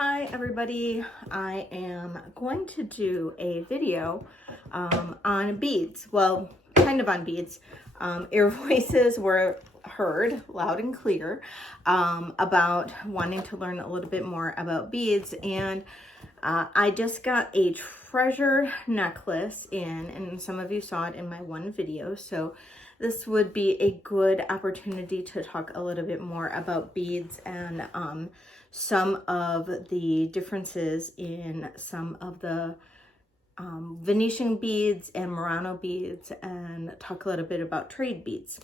Hi everybody, I am going to do a video on beads. Well, kind of on beads. Your voices were heard loud and clear about wanting to learn a little bit more about beads, and I just got a treasure necklace in, and some of you saw it in my one video, so this would be a good opportunity to talk a little bit more about beads and some of the differences in some of the Venetian beads and Murano beads, and talk a little bit about trade beads.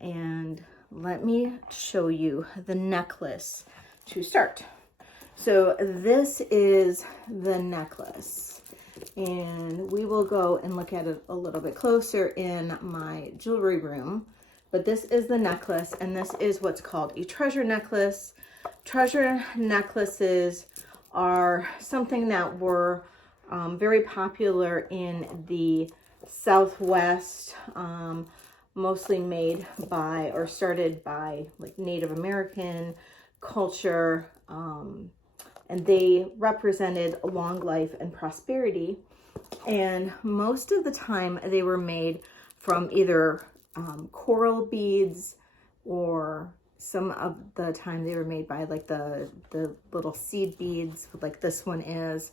And let me show you the necklace to start. So this is the necklace, and we will go and look at it a little bit closer in my jewelry room. But this is the necklace, and this is what's called a treasure necklace. Treasure necklaces are something that were very popular in the Southwest, mostly made by or started by like Native American culture, and they represented long life and prosperity. And most of the time they were made from either coral beads, or some of the time they were made by like the little seed beads like this one is.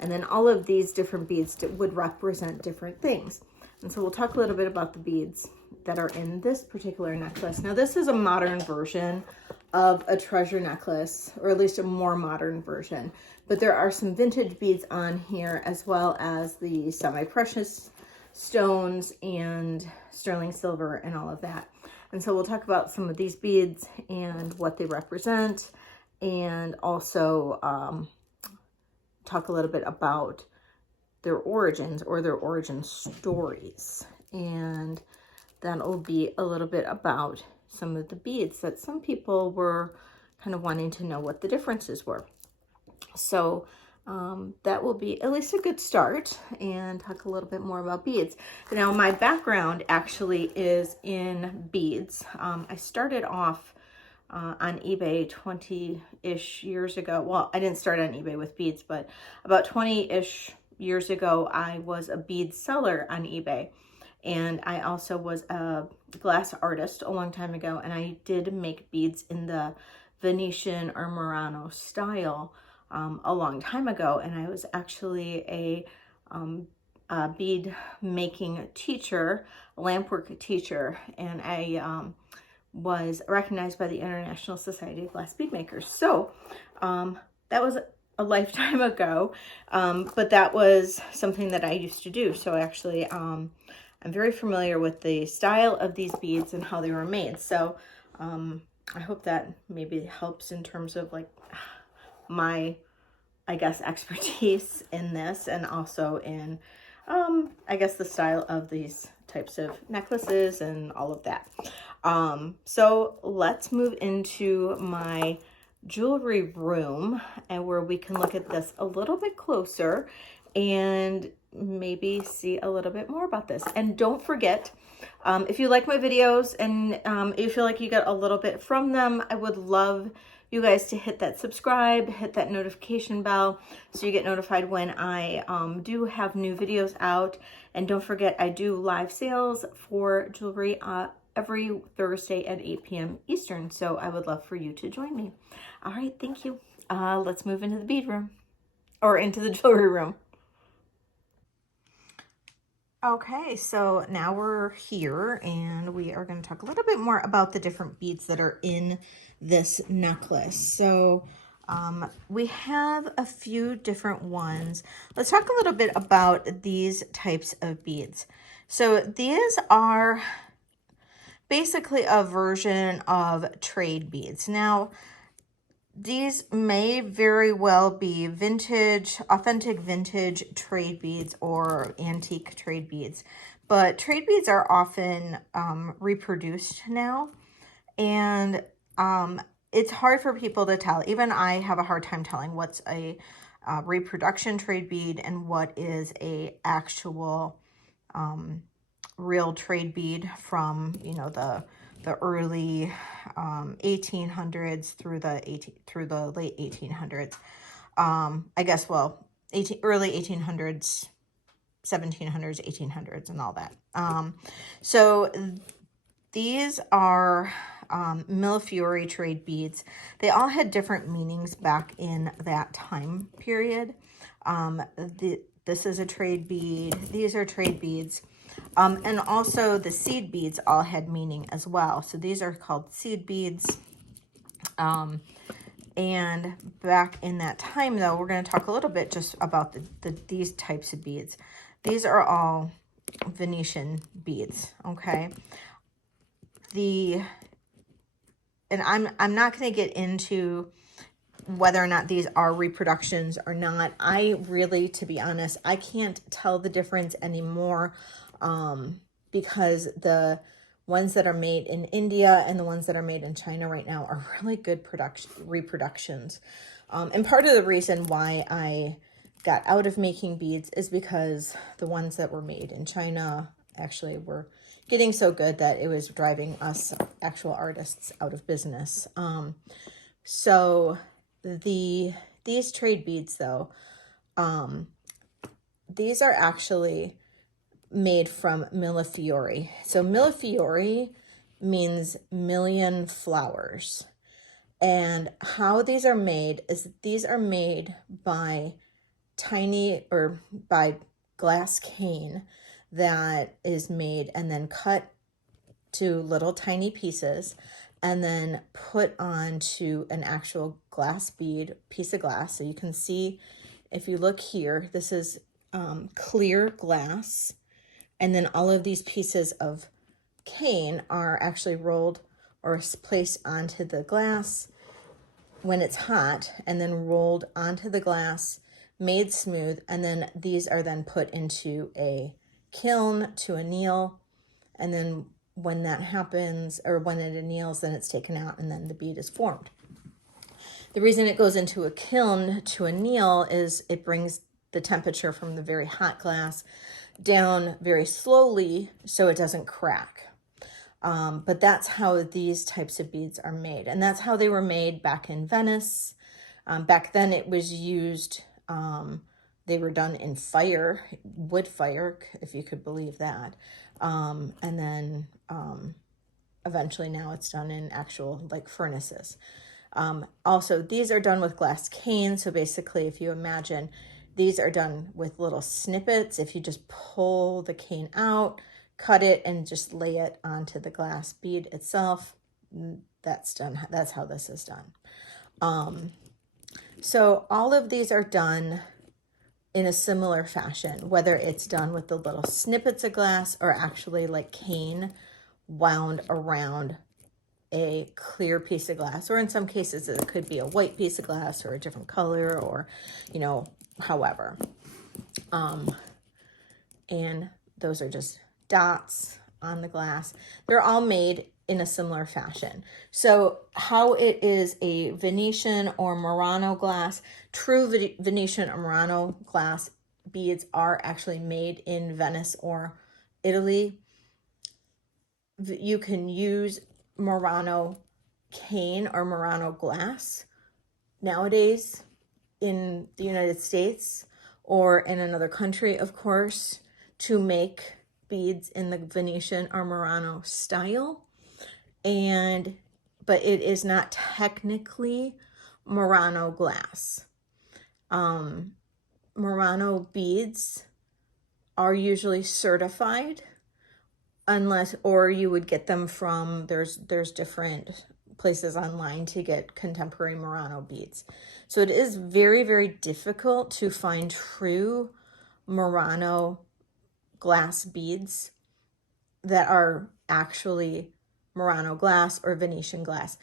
And then all of these different beads would represent different things. And so we'll talk a little bit about the beads that are in this particular necklace. Now this is a modern version of a treasure necklace, or at least a more modern version. But there are some vintage beads on here, as well as the semi-precious stones and sterling silver and all of that. And so we'll talk about some of these beads and what they represent, and also talk a little bit about their origins or their origin stories. And that'll be a little bit about some of the beads that some people were kind of wanting to know what the differences were. So that will be at least a good start, and talk a little bit more about beads. Now my background actually is in beads. I started off on eBay 20-ish years ago. Well, I didn't start on eBay with beads, but about 20-ish years ago, I was a bead seller on eBay. And I also was a glass artist a long time ago, and I did make beads in the Venetian or Murano style a long time ago. And I was actually a bead making teacher, a lampwork teacher, and I was recognized by the International Society of Glass Bead Makers. So that was a lifetime ago, but that was something that I used to do. So actually I'm very familiar with the style of these beads and how they were made. So I hope that maybe helps in terms of like my, I guess, expertise in this, and also in I guess the style of these types of necklaces and all of that. So let's move into my jewelry room, and where we can look at this a little bit closer and maybe see a little bit more about this. And don't forget, if you like my videos and you feel like you get a little bit from them, I would love you guys to hit that subscribe, hit that notification bell, so you get notified when I do have new videos out. And don't forget, I do live sales for jewelry every Thursday at 8 p.m. Eastern. So I would love for you to join me. All right, thank you. Let's move into the bead room, or into the jewelry room. Okay, so now we're here, and we are going to talk a little bit more about the different beads that are in this necklace. So we have a few different ones. Let's talk a little bit about these types of beads. So these are basically a version of trade beads. Now, these may very well be vintage, authentic vintage trade beads or antique trade beads, but trade beads are often reproduced now, and it's hard for people to tell. Even I have a hard time telling what's a reproduction trade bead and what is a actual real trade bead from, you know, the early 1800s through the late 1800s. I guess, well, early 1800s, 1700s, 1800s, and all that. So these are Millefiori trade beads. They all had different meanings back in that time period. This is a trade bead. These are trade beads. And also the seed beads all had meaning as well. So these are called seed beads. And back in that time, though, we're going to talk a little bit just about these types of beads. These are all Venetian beads, okay? And I'm not going to get into whether or not these are reproductions or not. I really, to be honest, I can't tell the difference anymore, because the ones that are made in India and the ones that are made in China right now are really good reproductions. And part of the reason why I got out of making beads is because the ones that were made in China actually were getting so good that it was driving us actual artists out of business. So these trade beads, though, these are actually made from Millefiori. So Millefiori means million flowers. And how these are made is that these are made by by glass cane that is made and then cut to little tiny pieces and then put onto an actual glass bead, piece of glass. So you can see, if you look here, this is clear glass. And then all of these pieces of cane are actually rolled or placed onto the glass when it's hot, and then rolled onto the glass, made smooth, and then these are then put into a kiln to anneal, and then when that happens, or when it anneals, then it's taken out and then the bead is formed. The reason it goes into a kiln to anneal is it brings the temperature from the very hot glass down very slowly so it doesn't crack. But that's how these types of beads are made. And that's how they were made back in Venice. Back then it was used, they were done in wood fire, if you could believe that. And then eventually now it's done in actual like furnaces. Also, these are done with glass cane. So basically, if you imagine, these are done with little snippets. If you just pull the cane out, cut it, and just lay it onto the glass bead itself, that's done. That's how this is done. So all of these are done in a similar fashion, whether it's done with the little snippets of glass or actually like cane wound around a clear piece of glass, or in some cases it could be a white piece of glass or a different color, or however. And those are just dots on the glass. They're all made in a similar fashion. So how it is a Venetian or Murano glass, true Venetian or Murano glass beads are actually made in Venice or Italy. You can use Murano cane or Murano glass nowadays in the United States or in another country, of course, to make beads in the Venetian or Murano style. But it is not technically Murano glass. Murano beads are usually certified, or you would get them from, there's different places online to get contemporary Murano beads. So it is very, very difficult to find true Murano glass beads that are actually Murano glass or Venetian glass.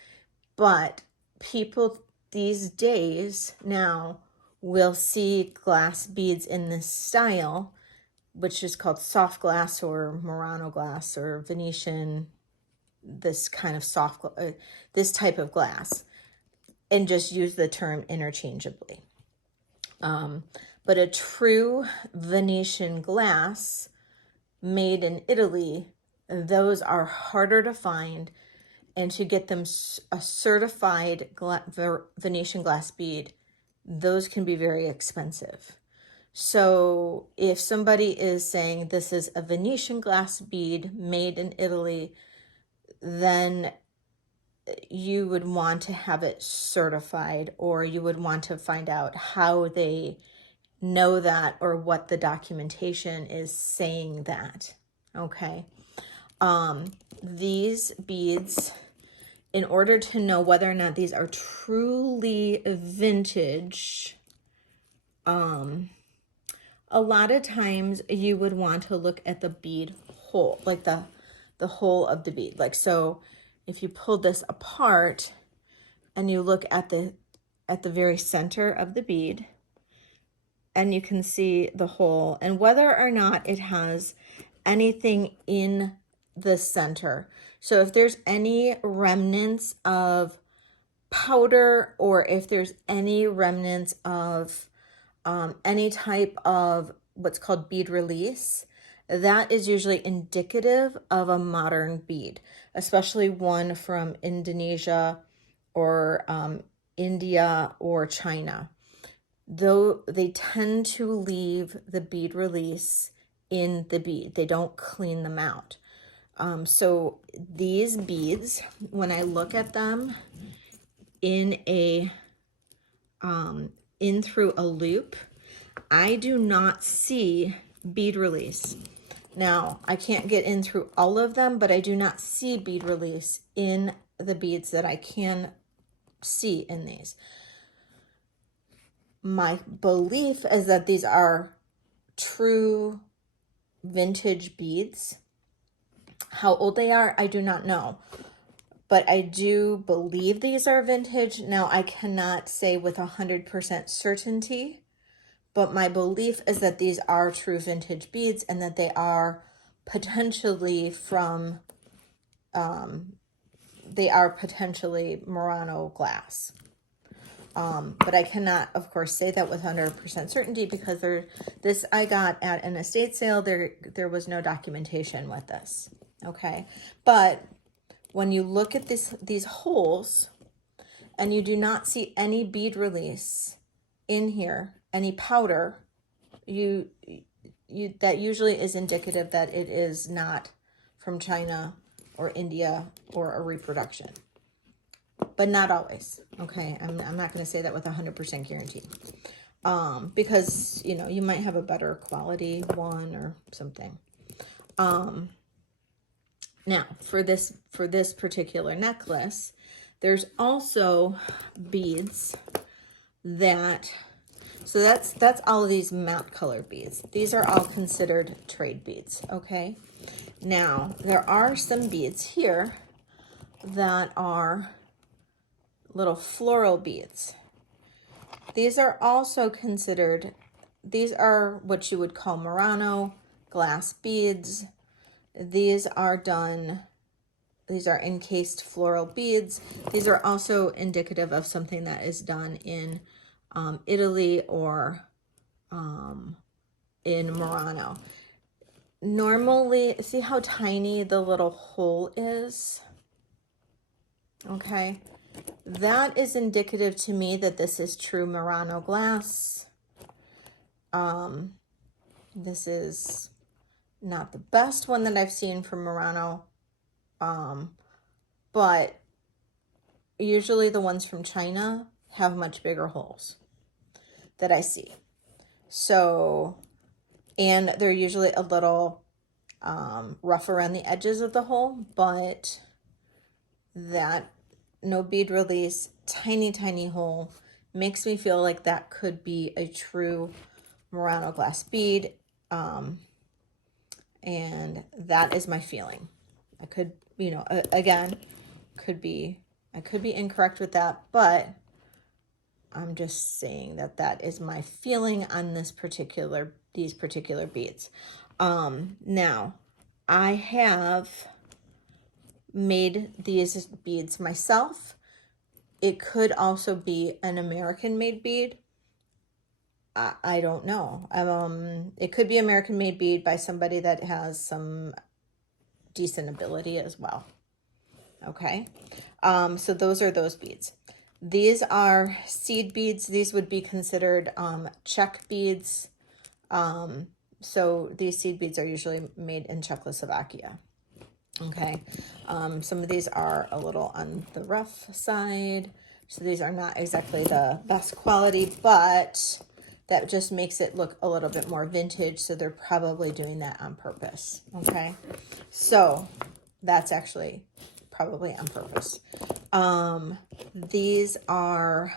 But people these days now will see glass beads in this style, which is called soft glass or Murano glass or Venetian, this kind of this type of glass, and just use the term interchangeably. But a true Venetian glass made in Italy, those are harder to find, and to get them a certified Venetian glass bead, those can be very expensive. So if somebody is saying this is a Venetian glass bead made in Italy, then you would want to have it certified, or you would want to find out how they know that, or what the documentation is saying that. Okay. These beads, in order to know whether or not these are truly vintage, a lot of times you would want to look at the bead hole, like the hole of the bead. Like, so if you pull this apart and you look at the very center of the bead, and you can see the hole, and whether or not it has anything in the center. So if there's any remnants of powder, or if there's any remnants of any type of what's called bead release, that is usually indicative of a modern bead, especially one from Indonesia or India or China. Though they tend to leave the bead release in the bead. They don't clean them out. So these beads, when I look at them in through a loop, I do not see bead release. Now, I can't get in through all of them, but I do not see bead release in the beads that I can see in these. My belief is that these are true vintage beads. How old they are, I do not know. But I do believe these are vintage. Now, I cannot say with 100% certainty, but my belief is that these are true vintage beads, and that they are potentially from, Murano glass. But I cannot, of course, say that with 100% certainty, because this I got at an estate sale. There was no documentation with this. Okay, but when you look at these holes, and you do not see any bead release in here, any powder, that usually is indicative that it is not from China or India or a reproduction. But not always. Okay, I'm not going to say that with 100% guarantee, because you might have a better quality one or something. Now for this particular necklace, there's also beads that, so that's all of these matte color beads. These are all considered trade beads. Okay, now there are some beads here that are little floral beads. These are also considered, these are what you would call Murano glass beads. These are encased floral beads. These are also indicative of something that is done in Italy or in Murano. Normally, see how tiny the little hole is? Okay. That is indicative to me that this is true Murano glass. This is not the best one that I've seen from Murano, but usually the ones from China have much bigger holes that I see. So, and they're usually a little rough around the edges of the hole, but that no bead release, tiny hole, makes me feel like that could be a true Murano glass bead. And that is my feeling. I could, again, I could be incorrect with that, but I'm just saying that is my feeling on these particular beads. Now, I have made these beads myself. It could also be an American made bead. I don't know. It could be American made bead by somebody that has some decent ability as well. Okay. So those are those beads. These are seed beads. These would be considered Czech beads. So these seed beads are usually made in Czechoslovakia. Okay. Some of these are a little on the rough side. So these are not exactly the best quality, but that just makes it look a little bit more vintage. So they're probably doing that on purpose. Okay. So that's actually probably on purpose. These are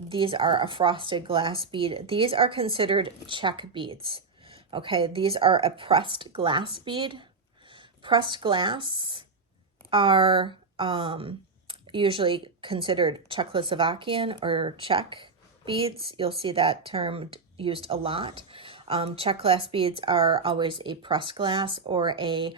a frosted glass bead. These are considered Czech beads. Okay. These are a pressed glass bead. Pressed glass are usually considered Czechoslovakian or Czech beads. You'll see that term used a lot. Czech glass beads are always a pressed glass or a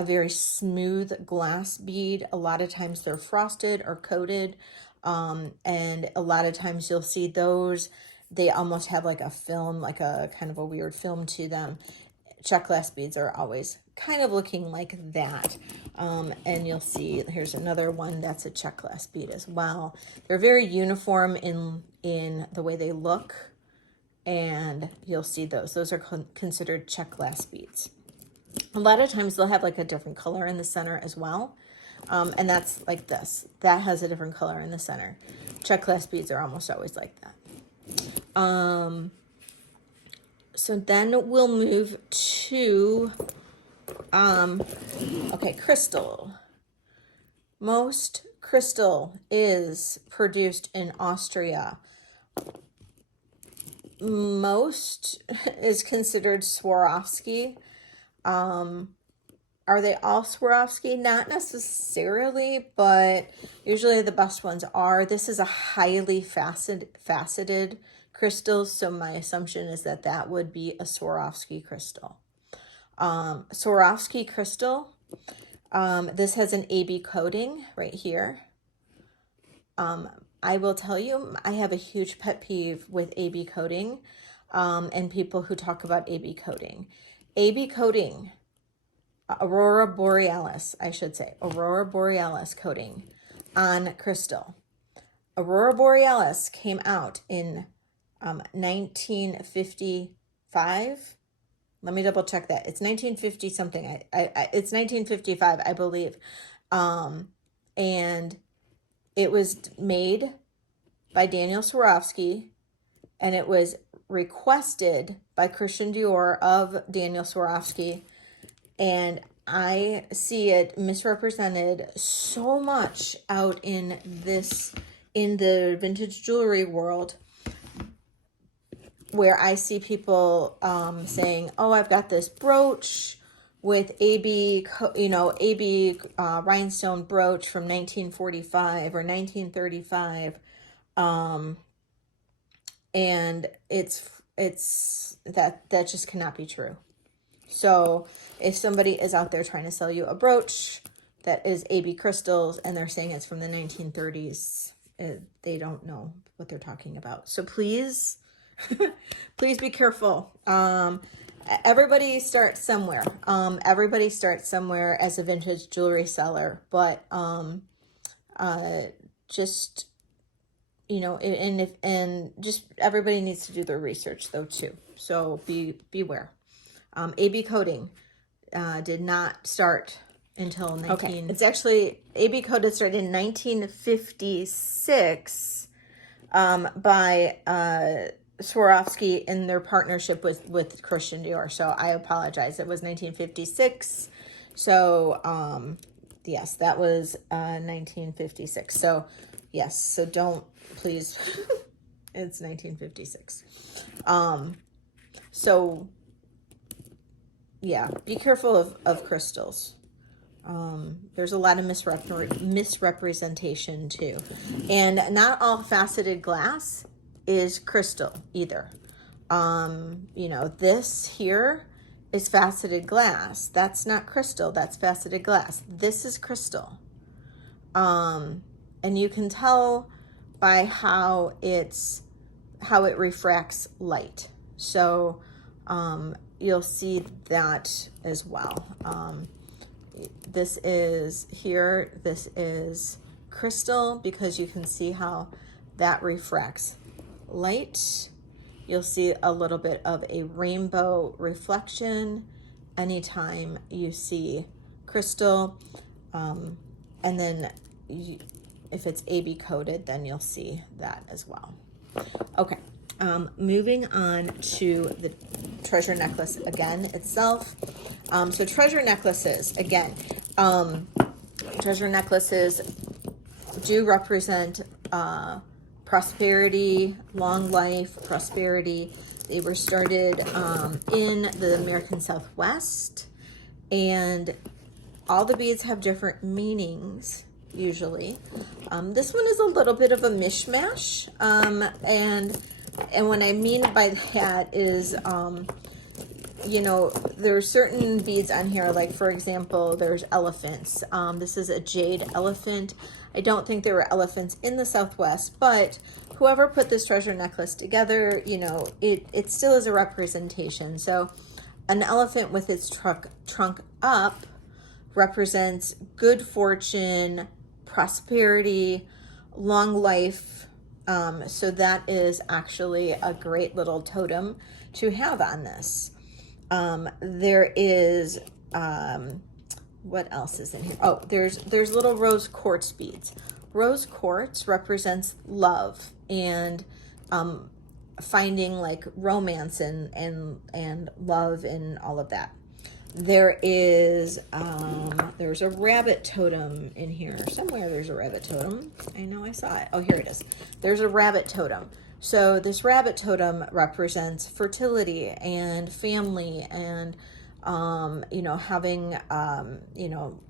very smooth glass bead. A lot of times they're frosted or coated, and a lot of times you'll see those, they almost have like a film, like a kind of a weird film to them. Czech glass beads are always kind of looking like that. And you'll see, here's another one that's a Czech glass bead as well. They're very uniform in the way they look, and you'll see those. Those are considered Czech glass beads. A lot of times they'll have like a different color in the center as well. And that's like this. That has a different color in the center. Czech glass beads are almost always like that. So then we'll move to, okay, crystal. Most crystal is produced in Austria. Most is considered Swarovski. Are they all Swarovski? Not necessarily, but usually the best ones are. This is a highly faceted crystal, so my assumption is that that would be a Swarovski crystal. Swarovski crystal, this has an AB coating right here. I will tell you, I have a huge pet peeve with AB coating, and people who talk about AB coating. AB coating, Aurora Borealis, I should say, Aurora Borealis coating on crystal. Aurora Borealis came out in 1955. Let me double check that. It's 1950 something. It's 1955, I believe. And it was made by Daniel Swarovski, and it was requested by Christian Dior of Daniel Swarovski. And I see it misrepresented so much out in the vintage jewelry world, where I see people saying, "Oh, I've got this brooch with AB rhinestone brooch from 1945 or 1935," and it's that just cannot be true. So if somebody is out there trying to sell you a brooch that is AB crystals and they're saying it's from the 1930s, they don't know what they're talking about. So please, please be careful. Everybody starts somewhere. Everybody starts somewhere as a vintage jewelry seller, but just, and just everybody needs to do their research though too. So beware. AB coating did not start until it's actually AB coated started in 1956 by Swarovski in their partnership with Christian Dior. So I apologize. It was 1956. So yes, that was 1956. So yes, so don't please. It's 1956. So yeah, be careful of crystals. There's a lot of misrepresentation too. And not all faceted glass is crystal either. This here is faceted glass. That's not crystal, that's faceted glass. This is crystal. And you can tell by how it refracts light. So you'll see that as well. This is here, this is crystal because you can see how that refracts light. You'll see a little bit of a rainbow reflection anytime you see crystal. And then if it's AB coated, then you'll see that as well. Okay, moving on to the treasure necklace again itself. So treasure necklaces, again, treasure necklaces do represent prosperity, long life, prosperity. They were started in the American Southwest, and all the beads have different meanings usually. This one is a little bit of a mishmash, and what I mean by that is, you know, there are certain beads on here, like for example, there's elephants. This is a jade elephant. I don't think there were elephants in the Southwest, but whoever put this treasure necklace together, you know, it still is a representation. So an elephant with its trunk up represents good fortune, prosperity, long life. So that is actually a great little totem to have on this. There is, what else is in here? Oh, there's little rose quartz beads. Rose quartz represents love and finding like romance and love and all of that. There is there's a rabbit totem in here somewhere. There's a rabbit totem. I know I saw it. Oh, here it is. There's a rabbit totem. So this rabbit totem represents fertility and family and you know, having you know,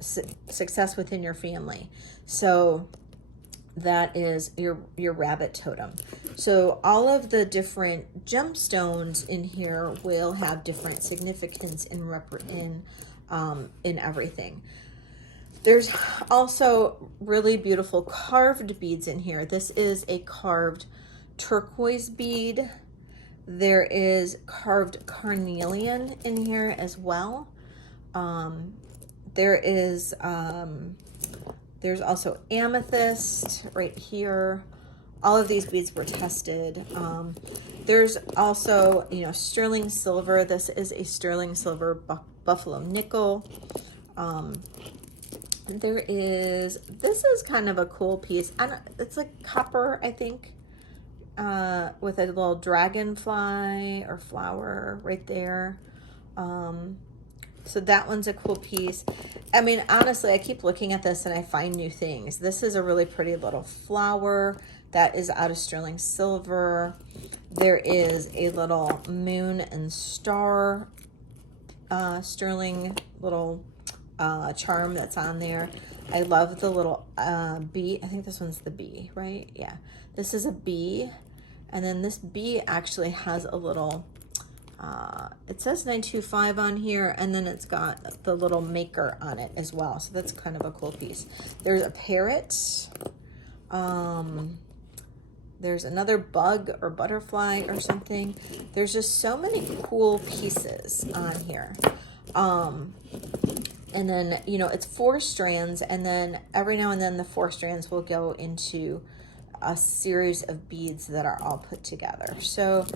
success within your family. So that is your rabbit totem. So all of the different gemstones in here will have different significance in everything. There's also really beautiful carved beads in here. This is a carved turquoise bead. There is carved carnelian in here as well. There's also amethyst right here. All of these beads were tested. There's also, you know, sterling silver. This is a sterling silver buffalo nickel. This is kind of a cool piece. It's like copper, I think, with a little dragonfly or flower right there. So that one's a cool piece. I mean, honestly, I keep looking at this and I find new things. This is a really pretty little flower that is out of sterling silver. There is a little moon and star sterling little charm that's on there. I love the little bee. I think this one's the bee, right? Yeah. This is a bee. And then this bee actually has a little, it says 925 on here, and then it's got the little maker on it as well. So that's kind of a cool piece. There's a parrot. There's another bug or butterfly or something. There's just so many cool pieces on here. And then, you know, it's 4 strands, and then every now and then the 4 strands will go into a series of beads that are all put together. So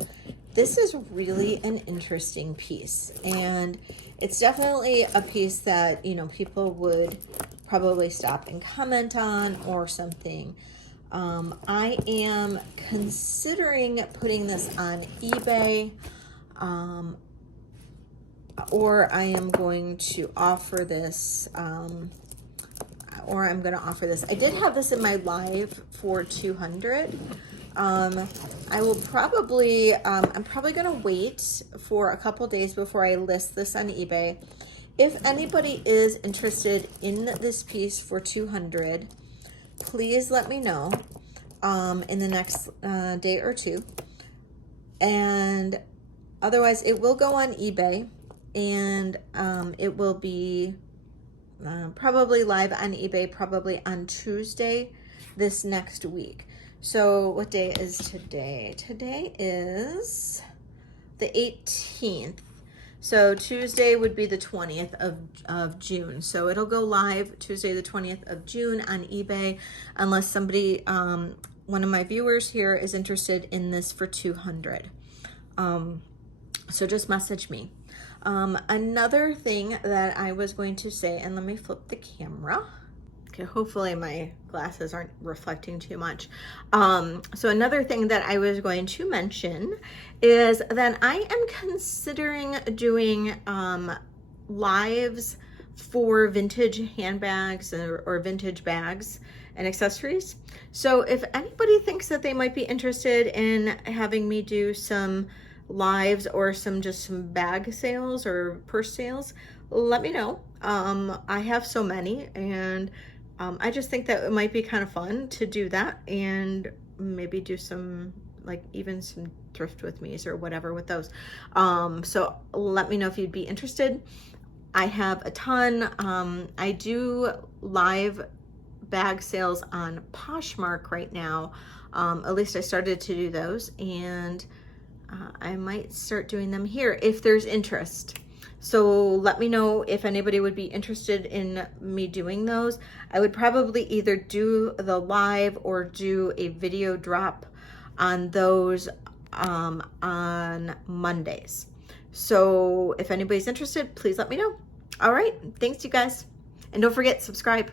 this is really an interesting piece, and it's definitely a piece that, you know, people would probably stop and comment on or something. I am considering putting this on eBay, or I am going to offer this, I did have this in my live for 200. I will probably, I'm probably going to wait for a couple days before I list this on eBay. If anybody is interested in this piece for 200, please let me know in the next day or two. And otherwise, it will go on eBay, and it will be probably live on eBay probably on Tuesday this next week. So what day is today? Today is the 18th. So Tuesday would be the 20th of June. So it'll go live Tuesday the 20th of June on eBay, unless somebody, one of my viewers here is interested in this for 200. So just message me. Another thing that I was going to say, and let me flip the camera. Okay, hopefully my glasses aren't reflecting too much. So another thing that I was going to mention is that I am considering doing lives for vintage handbags or vintage bags and accessories. So if anybody thinks that they might be interested in having me do some lives or some bag sales or purse sales, let me know. I have so many, and I just think that it might be kind of fun to do that, and maybe do some, like, even some thrift with me's or whatever with those. So let me know if you'd be interested. I have a ton. I do live bag sales on Poshmark right now. At least I started to do those, and I might start doing them here if there's interest. So let me know if anybody would be interested in me doing those. I would probably either do the live or do a video drop on those on Mondays. So if anybody's interested, please let me know. All right, thanks you guys. And don't forget, subscribe.